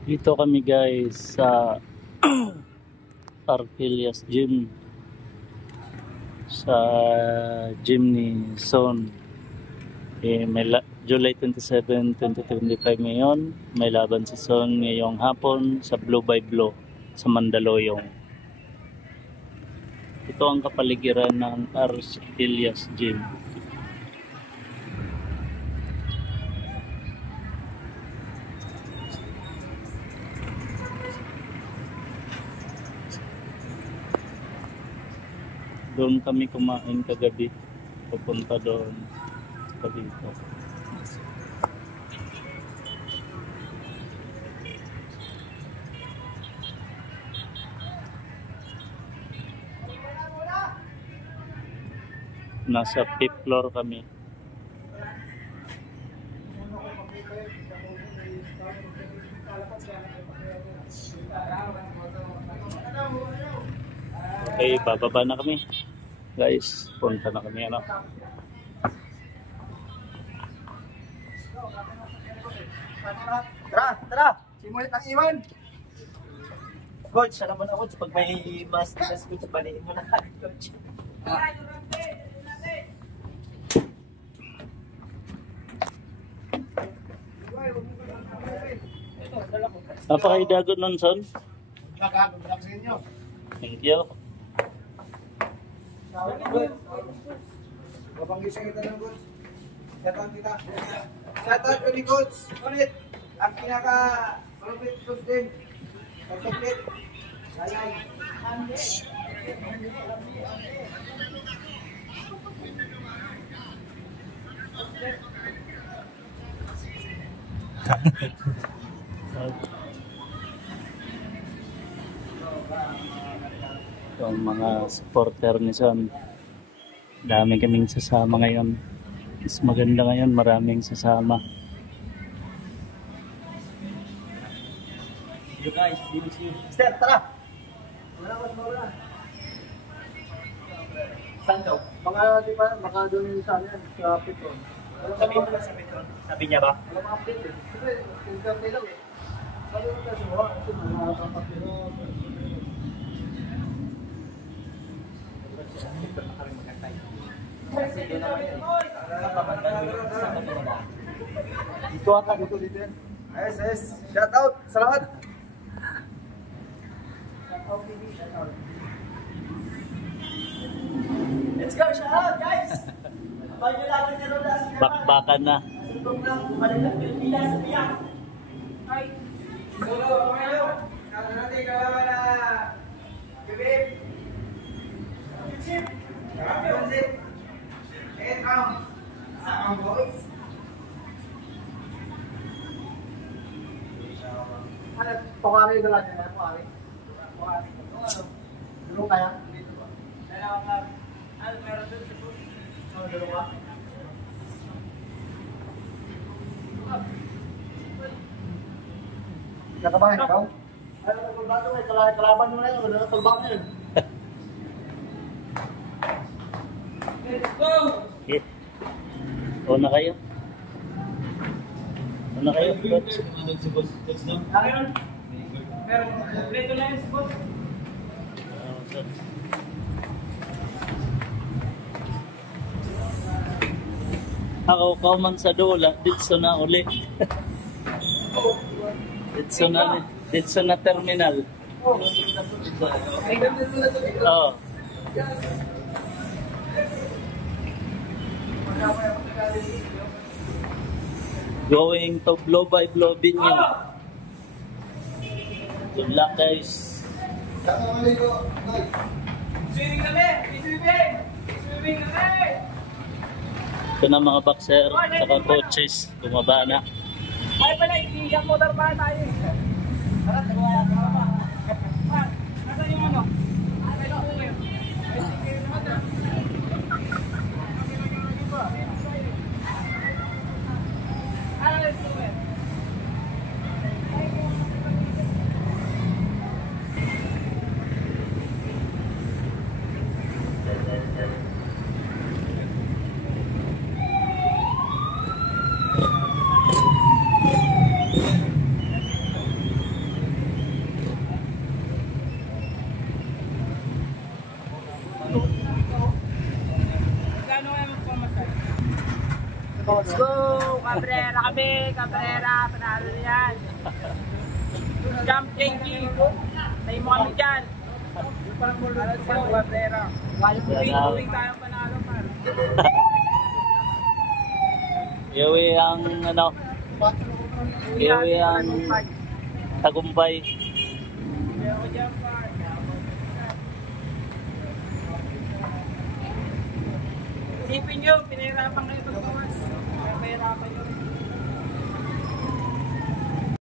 Dito kami guys sa Arquillas Gym. Sa gym ni Son. July 27, 2025 ngayon. May laban si Son ngayong hapon sa Blue by Blue sa Mandaluyong. Ito ang kapaligiran ng Arquillas Gym. Doon kami kumain kagabi, papunta doon sa dito. Nasa 5th floor kami. Okay, bababa na kami. Guys, punta na kami ano. Tara! Simulit ang iwan! Coach, alam mo na coach, pag may mas coach, baliin mo na kagad coach. Napakaidagot nun, Son. Nagagod lang sa inyo. Thank you. Mapanggising kita ng coach. Shoutout kita. Shoutout ko ni coach. Ulit. Ang pinaka-malupit coach din. Pagkaklit. Sayang. Ang mga supporter ni Son. Dami kaming sasama ngayon. Mas maganda ngayon, maraming sasama. You guys, see you. Step, tara! Wala. Saan daw? Di ba, baka doon sa ano yan, sa Petron. Sabi mo na sa Petron? Sabi niya ba? Wala mga update eh. Kasi, internet lang eh. Sabi mo na sa mga, kasi mga kapatid. Dito ata, dito yan. Yes. Shout out, salamat. Let's go, shout out guys. Bago laban ni Roda sa Bakbakan na. Malalang Pilipinas sa biyak. Hi. Solo, kayo. Natin kalaban na Kibib. Championship. 8 rounds. Sa boys. Ano, pangari na lang yan, pangari. Dulu kaya? Dito ba? Dalawa ka. Ano, meron dun sa book? Ano, dalawa? Nakabahin ka? Ano, nagulbato eh. Kalaban mo na yun. Ano, tulbak na yun. Let's go! Okay. Una kayo. Coach. Ayun. Pero, kompleto na yun, boss. Ako kauman sa dula, dito na uli. Dito na terminal. Oh. Going to Blue by Blue Binyo. Good luck guys. Swimming kami! Swimming kami! Ito na mga boxer, saka coaches, bumaba na. Ay pala, iiyak motor pa tayo. Tara, tagawa pa. Nasaan yung ano? Ay, ito ko yun. Ay, sige naman na. Let's do it. Let's go! Cabrera kami! Cabrera! Panalo na yan! Jump JG! Tayo mo kami dyan! Let's go! Cabrera! Tuwing tayong panalo, par. Iwi ang ano? Iwi ang tagumpay. Sipin nyo, pinahirapan kayo pagbawas. Pinahirapan